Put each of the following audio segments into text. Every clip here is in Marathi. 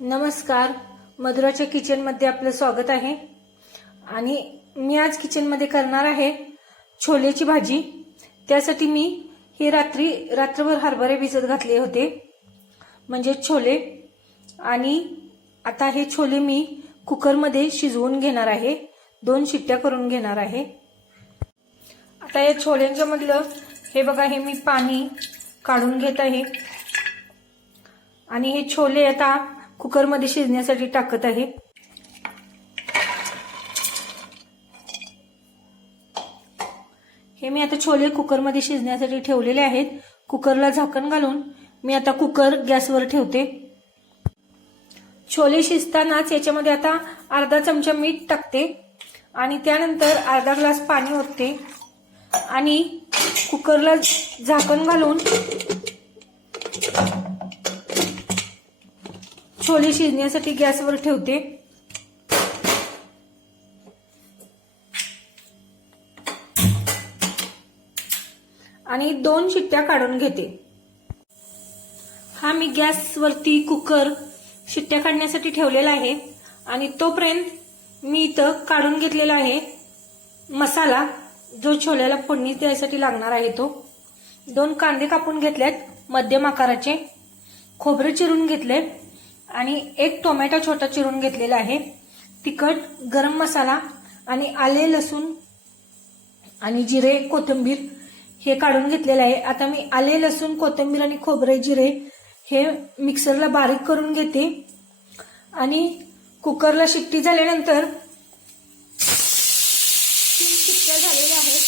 नमस्कार, मधुराच्या किचनमध्ये आपलं स्वागत आहे। आणि मी आज किचनमध्ये करणार आहे छोलेची भाजी। त्यासाठी मी हे रात्रभर हरभरे भिजत घातले होते, म्हणजे छोले। आणि आता हे छोले मी कुकरमध्ये शिजवून घेणार आहे, 2 शिट्ट्या करून घेणार आहे। आता या छोल्यांच्या मधलं हे बघा, हे मी पाणी काढून घेत आहे आणि हे छोले आता कुकरमध्ये शिजण्यासाठी टाकत आहे। हे मी आता छोले कुकरमध्ये शिजण्यासाठी ठेवलेले आहेत। कुकरला झाकण घालून मी आता कुकर गॅसवर ठेवते। छोले शिजतानाच याच्यामध्ये आता अर्धा चमचा मीठ टाकते आणि त्यानंतर अर्धा ग्लास पाणी ओतते आणि कुकरला झाकण घालून छोले शिजण्यासाठी गॅसवर ठेवते। आणि 2 शिट्ट्या काढून घेते। हा मी गॅसवरती कुकर शिट्ट्या काढण्यासाठी ठेवलेला आहे आणि तोपर्यंत मी इथं काढून घेतलेला आहे मसाला, जो छोल्याला फोडणी द्यायसाठी लागणार आहे तो। 2 कांदे कापून घेतलेत मध्यम आकाराचे, खोबरे चिरून घेतले आणि 1 टोमॅटो छोटा चिरून घेतलेला आहे। तिखट, गरम मसाला आणि आले, लसूण आणि जिरे, कोथिंबीर हे काढून घेतलेले आहे। आता मी आले, लसूण, कोथिंबीर आणि खोबरे, जिरे हे मिक्सरला बारीक करून घेते आणि कुकरला शिट्टी झाल्यानंतर 3 शिट्ट्या झालेल्या आहेत।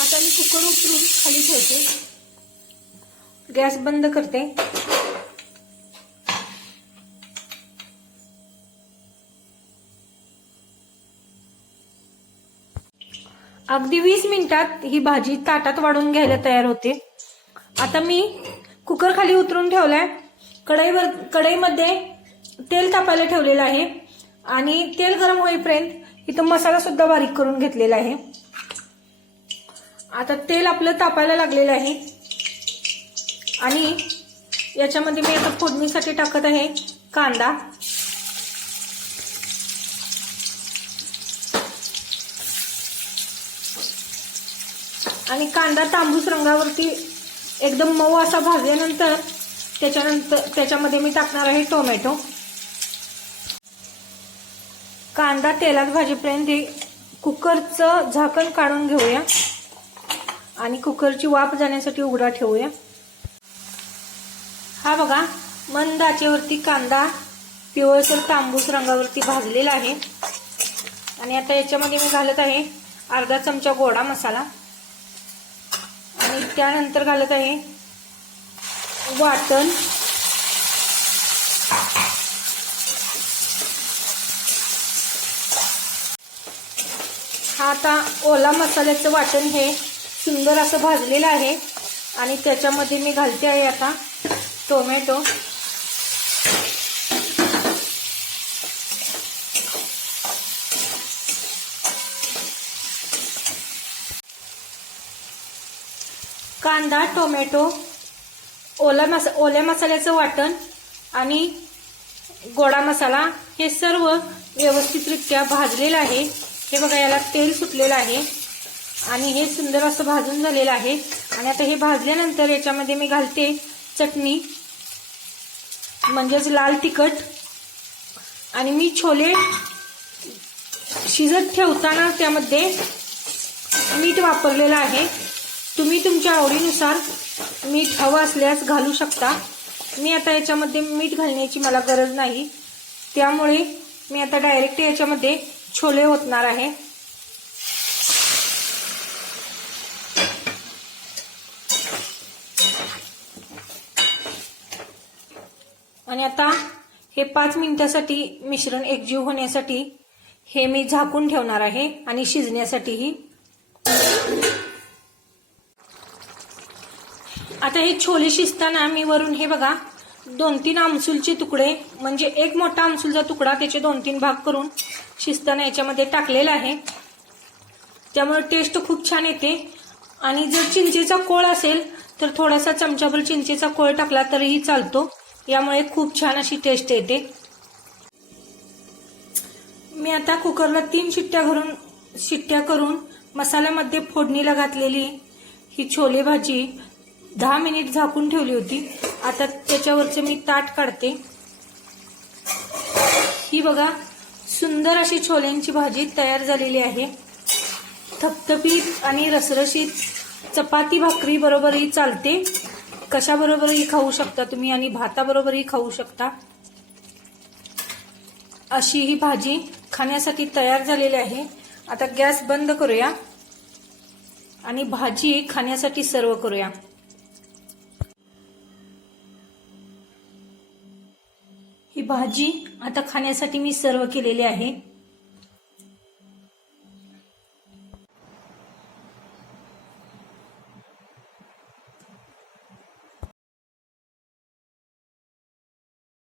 आता मी कुकर उतरून खाली ठेवते, गॅस बंद करते। अगदी 20 मिनिटात ही भाजी ताटात वाढून घ्यायला तयार होते। आता मी कुकर खाली उतरून ठेवलाय। कढईमध्ये तेल तापायला ठेवलेलं आहे आणि तेल गरम होईपर्यंत इथं मसाला सुद्धा बारीक करून घेतलेला आहे। आता तेल आपलं तापायला लागलेलं आहे आणि याच्यामध्ये मी आता फोडणीसाठी टाकत आहे कांदा। आणि कांदा तांबूस रंगावरती एकदम मऊ असा भाजल्यानंतर त्याच्यामध्ये मी टाकणार आहे टोमॅटो। कांदा तेलात भाजेपर्यंत कुकरचं झाकण काढून घेऊया आणि कुकरची वाफ जाण्यासाठी उघडा ठेवूया। हा बघा, मंद आचेवरती कांदा पिवळसर तांबूस रंगावरती भाजलेला आहे। आणि आता याच्यामध्ये मी घालत आहे अर्धा चमचा गोडा मसाला आणि त्यानंतर घालत आहे वाटण। हा आता ओला मसाल्याचं वाटण हे सुंदर असं भाजलेलं आहे आणि त्याच्यामध्ये मी घालते आहे आता टोमॅटो। कांदा, टोमॅटो, ओल्या मसाल्याचं वाटण आणि गोडा मसाला हे सर्व व्यवस्थितरित्या भाजलेलं आहे। हे बघा, याला तेल सुटलेलं आहे आणि हे सुंदर असं भाजून झालेलं आहे। आणि आता हे भाजल्यानंतर याच्यामध्ये मी घालते चटणी, म्हणजेच लाल तिखट। आणि मी छोले शिजत ठेवताना त्यामध्ये मीठ वापरलेलं आहे। तुम्ही तुमच्या आवडीनुसार मीठ हवं असल्यास घालू शकता। मी आता याच्यामध्ये मीठ घालण्याची मला गरज नाही, त्यामुळे मी आता डायरेक्ट याच्यामध्ये छोले ओतणार आहे। आणि आता हे 5 मिनिटासाठी मिश्रण एकजीव होण्यासाठी हे मी झाकून ठेवणार आहे आणि शिजण्यासाठीही। आता हे छोले शिजताना मी वरून हे बघा 2-3 आमसूलचे तुकडे, म्हणजे 1 मोठा आमसूलचा तुकडा त्याचे 2-3 भाग करून शिजताना याच्यामध्ये टाकलेला आहे। त्यामुळे टेस्ट खूप छान येते। आणि जर चिंचेचा कोळ असेल तर थोडासा चमचाभर चिंचेचा कोळ टाकला तरीही चालतो, यामुळे खूप छान अशी टेस्ट येते। मी आता कुकरला 3 शिट्ट्या करून मसाल्यामध्ये फोडणीला घातलेली ही छोले भाजी 10 मिनिट झाकून ठेवली होती. आता त्याच्यावरचे मी ताट काढते. ही बघा सुंदर अशी छोल्यांची भाजी तयार झालेली आहे. थपथपीत आणि रसरशीत चपाती भाकरी बरोबरही चालते, कशा बरोबरही खाऊ शकता तुम्ही आणि भाताबरोबरही खाऊ शकता. अशी ही भाजी खाण्यासाठी तयार झालेली आहे. आता गॅस बंद करूया आणि भाजी खाण्यासाठी सर्व करूया. ही भाजी आता खाण्यासाठी मी सर्व केलेली आहे.